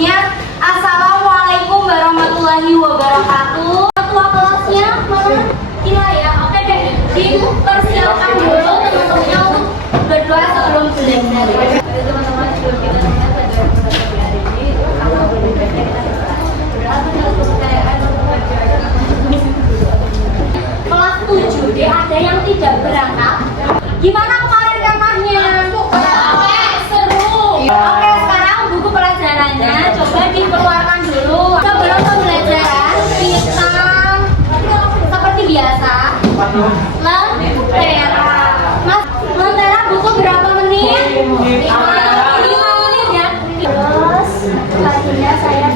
sebelumnya Assalamualaikum warahmatullahi wabarakatuh. Ketua kelasnya mana? Iya ya, oke deh. Dipersilakan dulu teman-temannya untuk berdoa sebelum belajar. Teman-teman sebelum kita kelas 7D ada yang tidak berangkat. Gimana kemarin katanya? Seru. Oke, sekarang buku pelajarannya coba dikeluarkan dulu. Sebelum pembelajaran kita seperti biasa lentera. Mas, lentera buku berapa menit? 5 menit ya. Terus selanjutnya saya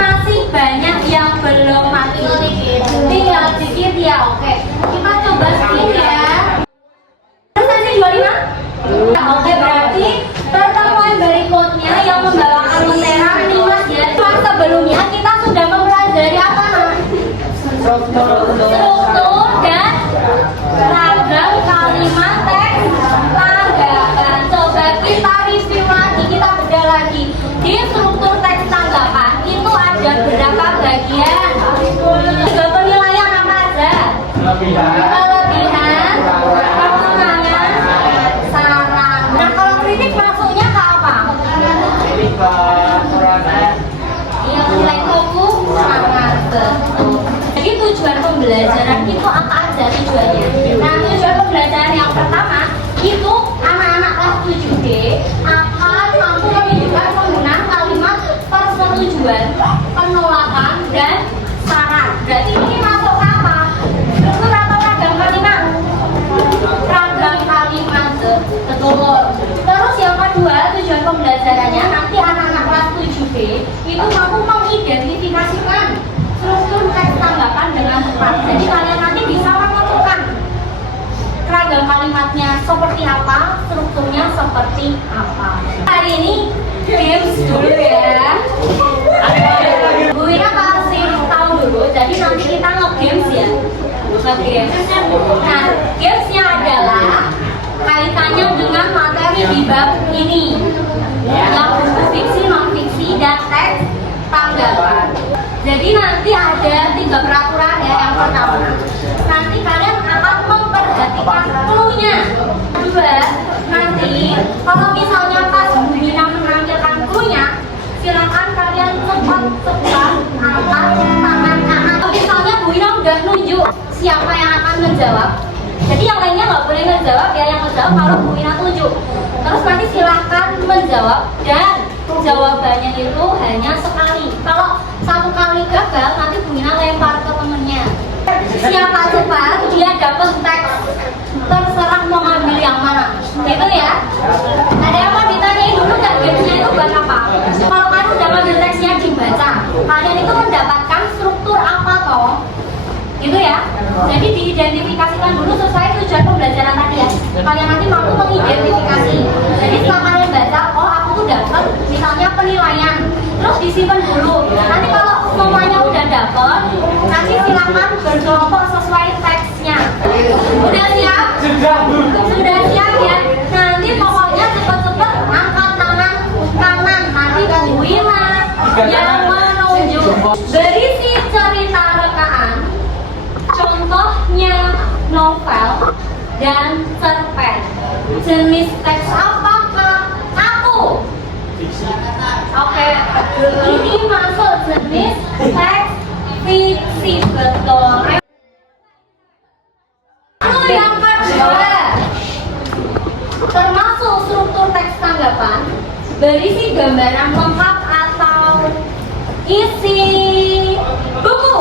masih banyak yang belum mati. Tinggal dikit ya, oke. Kita coba sedikit ya. Terus nanti 25? Oke, berarti pertemuan berikutnya yang membawakan lentera Nimas ya. Sebelumnya kita sudah mempelajari apa? Struktur dan ragam kalimat teks tanggapan. Coba kita review lagi, kita bedah lagi. Di struktur teks tanggapan itu ada berapa bagian? 3 penilaian apa aja? Kelebihan, kekurangan, saran. Nah, kalau kritik masuknya ke apa? Yang nilai kekurangan. Jadi tujuan pembelajaran itu apa aja tujuannya? Nah, tujuan pembelajaran yang pertama itu anak-anak kelas 7D akan mampu menunjukkan penggunaan kalimat persetujuan, penolakan, dan saran. Berarti ini masuk apa? Struktur atau ragam kalimat? Ragam kalimat, betul. Terus yang kedua tujuan pembelajarannya nanti anak-anak kelas 7D itu mampu mengidentifikasikan struktur teks tanggapan dengan tepat. Jadi kalian nanti bisa menentukan ragam kalimatnya seperti apa, strukturnya seperti apa. Hari ini games dulu ya. Bu Ina kasih tahu dulu. Jadi nanti kita nge-games ya. Nge-games. Nah, gamesnya adalah kaitannya dengan materi di bab ini. Yang buku fiksi, non-fiksi, dan teks tanggapan. Jadi nanti ada 3 peraturan ya. Yang pertama, nanti kalian akan memperhatikan clue-nya. Kedua, nanti kalau misalnya pas Bu Ina menampilkan clue-nya, silakan kalian cepat-cepat angkat tangan kanan. Misalnya Bu Ina udah nunjuk siapa yang akan menjawab. Jadi yang lainnya nggak boleh menjawab ya, yang menjawab kalau Bu Ina tunjuk. Terus nanti silahkan menjawab dan jawabannya itu hanya sekali. Kalau 1 kali gagal nanti Bu Ina lempar ke temennya. Siapa cepat dia dapat teks. Terserah mau ngambil yang mana. Gitu ya. Ada yang mau ditanyain dulu nggak gamesnya itu buat apa? Kalau kalian udah ngambil teksnya dibaca, kalian itu mendapatkan struktur apa toh? Gitu ya. Jadi diidentifikasikan dulu sesuai tujuan pembelajaran tadi ya. Kalian nanti mampu mengidentifikasi. Jadi setelah kalian baca, oh aku tuh dapat misalnya penilaian, terus disimpan dulu. Nanti kalau semuanya udah dapat, nanti silakan berkelompok sesuai teksnya. Udah siap? Sudah siap ya. Nanti pokoknya cepet-cepet angkat tangan kanan. Nanti Bu Ina yang menunjuk. Berisi cerita rekaan, contohnya novel dan cerpen. Jenis teks apakah? Aku. Oke, ini masuk jenis teks fiksi, betul. Lalu yang kedua, termasuk struktur teks tanggapan, berisi gambaran lengkap atau isi buku.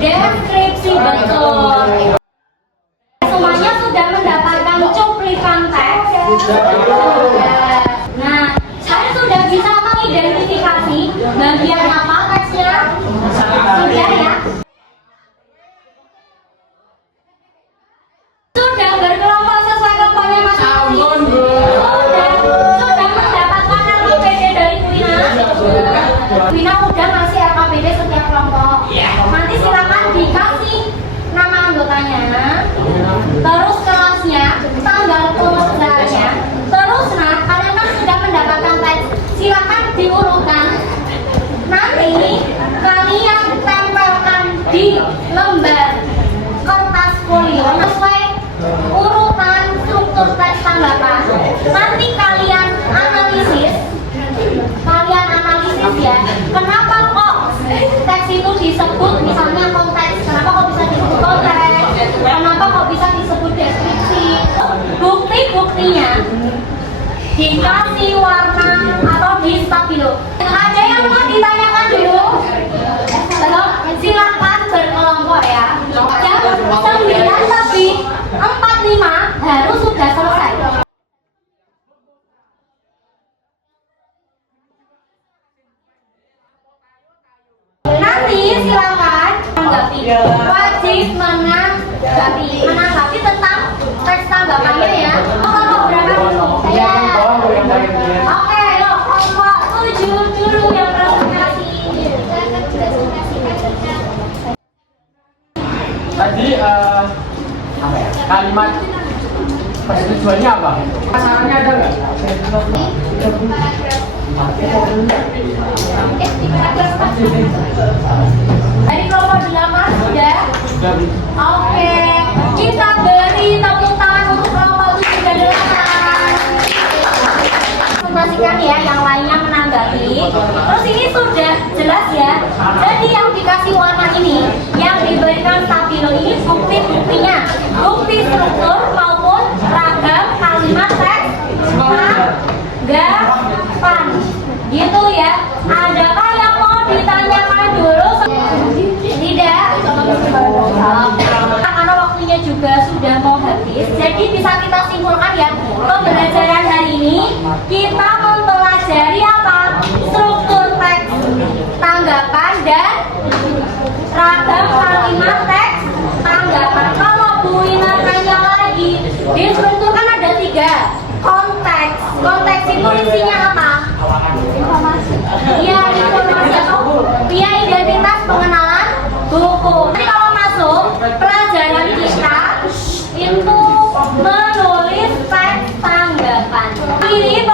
Deskripsi, betul. Semuanya sudah mendapatkan cuplikan teks. Nah, saya sudah bisa mengidentifikasi bagian apa teksnya. Sudah ya. Sudah berkelompok sesuai kelompoknya masing-masing. Sudah mendapatkan RKPD dari Bu Ina. Bu Ina udah ngasih RKPD setiap kelompok. Nanti silakan dikasih nama anggotanya, terus kelasnya, tanggal pengerjaannya, terus nah kalian kan sudah dikasih warna atau di stabilo. Ada yang mau ditanyakan dulu? Belum? Silakan berkelompok ya. Jam 9 lebih 45 harus sudah selesai. Nanti silakan menanggapi, wajib menanggapi tentang teks tanggapannya ya. Kelompok berapa dulu? Ya. Oke, loh, kelompok 7 dulu yang presentasi. Tadi kalimat persetujuannya apa? Pasarannya ada nggak? Dari kelompok 8 sudah? Oke, kita beri tepuk tangan untuk kelompok 7 dan 8. Presentasikan ya, yang lainnya menanggapi. Terus ini sudah jelas ya. Jadi yang dikasih warna ini, yang diberikan stabilo ini bukti-buktinya, bukti struktur maupun ragam kalimat teks tanggapan. Gitu ya. Adakah yang mau ditanyakan dulu? Tidak. Karena waktunya juga sudah mau habis, jadi bisa kita simpulkan ya, pembelajaran hari ini kita mempelajari apa? Struktur teks tanggapan dan ragam kalimat teks tanggapan. Kalau Bu Ina tanya lagi, di struktur kan ada 3. Konteks. Konteks itu isinya apa? Informasi. Iya, informasi atau via identitas pengenalan buku. Nanti kalau masuk pelajaran kita itu menulis teks tanggapan. Ini